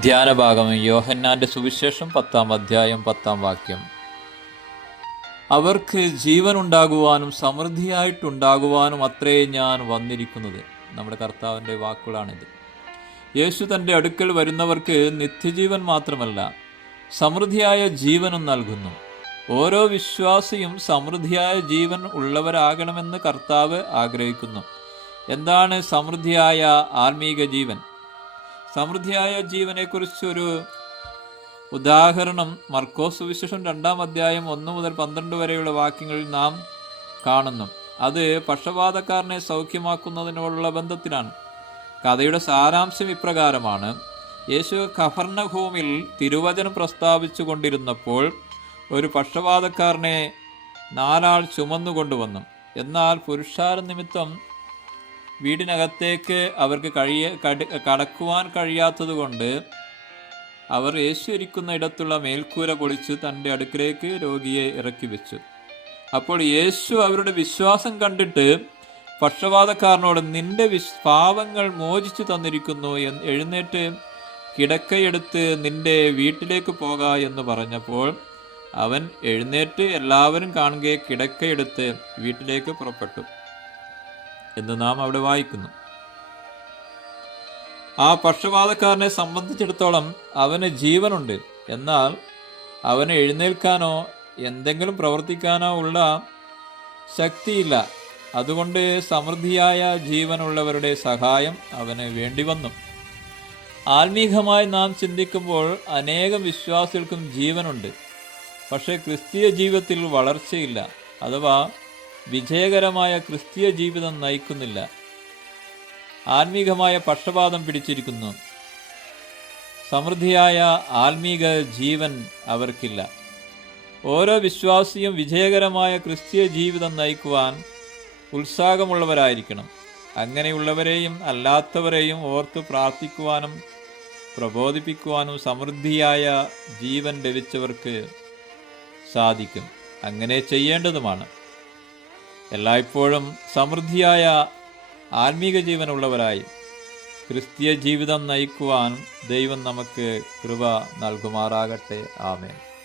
ധ്യാനഭാഗം യോഹന്നാന്റെ സുവിശേഷം പത്താം അധ്യായം പത്താം വാക്യം. അവർക്ക് ജീവൻ ഉണ്ടാകുവാനും സമൃദ്ധിയായിട്ടുണ്ടാകുവാനും അത്രേ ഞാൻ വന്നിരിക്കുന്നത്. നമ്മുടെ കർത്താവിന്റെ വാക്കുകളാണിത്. യേശു തന്റെ അടുക്കൽ വരുന്നവർക്ക് നിത്യജീവൻ മാത്രമല്ല സമൃദ്ധിയായ ജീവനും നൽകുന്നു. ഓരോ വിശ്വാസിയും സമൃദ്ധിയായ ജീവൻ ഉള്ളവരാകണമെന്ന് കർത്താവ് ആഗ്രഹിക്കുന്നു. എന്താണ് സമൃദ്ധിയായ ആത്മീക ജീവൻ? സമൃദ്ധിയായ ജീവനെക്കുറിച്ച് ഒരു ഉദാഹരണം മർക്കോസ് സുവിശേഷം രണ്ടാം അധ്യായം ഒന്ന് മുതൽ പന്ത്രണ്ട് വരെയുള്ള വാക്യങ്ങളിൽ നാം കാണുന്നു. അത് പക്ഷപാതക്കാരനെ സൗഖ്യമാക്കുന്നതിനോടുള്ള ബന്ധത്തിലാണ്. കഥയുടെ സാരാംശം ഇപ്രകാരമാണ്. യേശു ഖഫർണഭൂമിൽ തിരുവചനം പ്രസ്താവിച്ചു കൊണ്ടിരുന്നപ്പോൾ ഒരു പക്ഷപാതക്കാരനെ നാലാൾ ചുമന്നു കൊണ്ടുവന്നു എന്നാൽ പുരുഷാര നിമിത്തം വീടിനകത്തേക്ക് അവർക്ക് കഴിയ കടക്കുവാൻ കഴിയാത്തതുകൊണ്ട് അവർ യേശു ഇരിക്കുന്ന ഇടത്തുള്ള മേൽക്കൂര പൊളിച്ച് തന്റെ അടുക്കിലേക്ക് രോഗിയെ ഇറക്കി വെച്ചു. അപ്പോൾ യേശു അവരുടെ വിശ്വാസം കണ്ടിട്ട് പക്ഷപാതക്കാരനോട് നിന്റെ വിശ് പാവങ്ങൾ മോചിച്ചു തന്നിരിക്കുന്നു എന്ന് എഴുന്നേറ്റ് കിടക്കയെടുത്ത് നിന്റെ വീട്ടിലേക്ക് പോക എന്ന് പറഞ്ഞപ്പോൾ അവൻ എഴുന്നേറ്റ് എല്ലാവരും കാണുകയെ കിടക്കയെടുത്ത് വീട്ടിലേക്ക് പുറപ്പെട്ടു. എന്ന് നാം അവിടെ വായിക്കുന്നു. ആ പക്ഷപാതക്കാരനെ സംബന്ധിച്ചിടത്തോളം അവന് ജീവനുണ്ട്. എന്നാൽ അവന് എഴുന്നേൽക്കാനോ എന്തെങ്കിലും പ്രവർത്തിക്കാനോ ഉള്ള ശക്തിയില്ല. അതുകൊണ്ട് സമൃദ്ധിയായ ജീവനുള്ളവരുടെ സഹായം അവന് വേണ്ടി വന്നു ആത്മീകമായി നാം ചിന്തിക്കുമ്പോൾ അനേകം വിശ്വാസികൾക്കും ജീവനുണ്ട്. പക്ഷേ ക്രിസ്തീയ ജീവിതത്തിൽ വളർച്ചയില്ല. അഥവാ വിജയകരമായ ക്രിസ്തീയ ജീവിതം നയിക്കുന്നില്ല. ആത്മീകമായ പക്ഷപാതം പിടിച്ചിരിക്കുന്നു. സമൃദ്ധിയായ ആത്മീക ജീവൻ അവർക്കില്ല. ഓരോ വിശ്വാസിയും വിജയകരമായ ക്രിസ്തീയ ജീവിതം നയിക്കുവാൻ ഉത്സാഹമുള്ളവരായിരിക്കണം. അങ്ങനെയുള്ളവരെയും അല്ലാത്തവരെയും ഓർത്ത് പ്രാർത്ഥിക്കുവാനും പ്രബോധിപ്പിക്കുവാനും സമൃദ്ധിയായ ജീവൻ ലഭിച്ചവർക്ക് സാധിക്കും. അങ്ങനെ ചെയ്യേണ്ടതുമാണ്. എല്ലായ്പ്പോഴും സമൃദ്ധിയായ ആത്മീക ജീവനുള്ളവരായി ക്രിസ്തീയ ജീവിതം നയിക്കുവാൻ ദൈവം നമുക്ക് കൃപ നൽകുമാറാകട്ടെ. ആമേൻ.